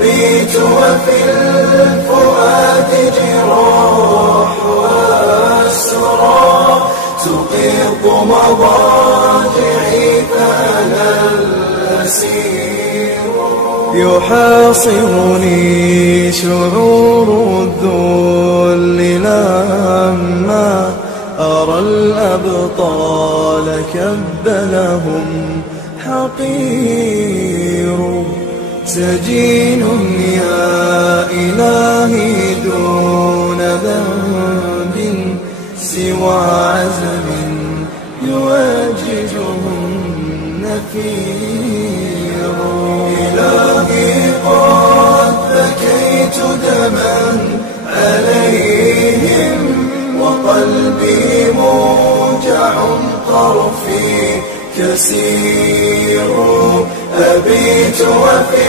أبيت وفي الفؤاد جراح وأسرى تقيض مضاجعي فأنا الأسير. يحاصرني شعور الذل لما أرى الأبطال كب لهم حقير. سجين يا إلهي دون ذنب سوى عزم يواجهه النفير. إلهي قد بكيت دما عليهم وقلبي موجع طرفي كسير. أبيت وفي